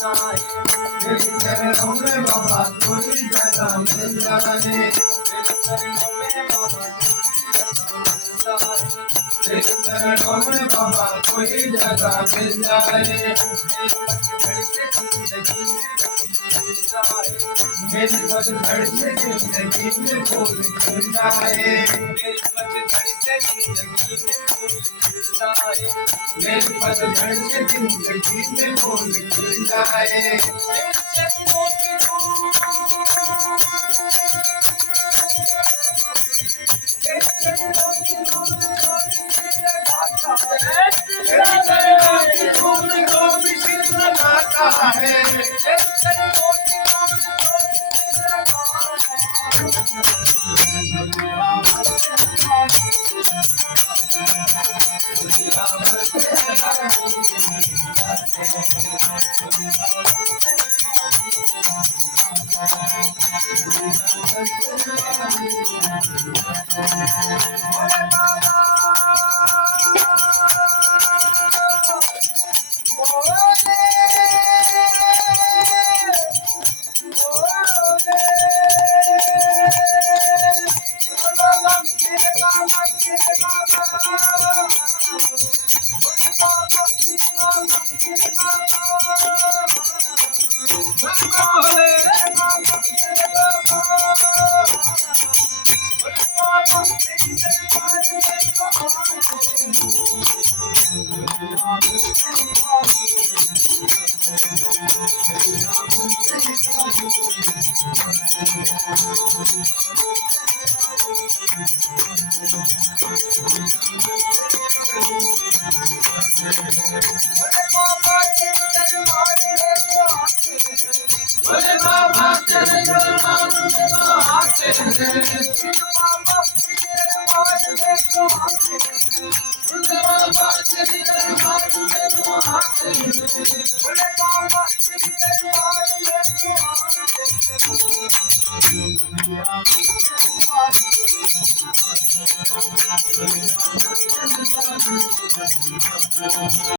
तेरे चरणों में बाबा थोड़ी जगह मिल जाए। तेरे चरणों में बाबा कोई जगह मिल जाए। मेरी पतझड़ से जिंदगी में फूल खिल जाए। मेरी पतझड़ से जिंदगी में फूल खिल जाए।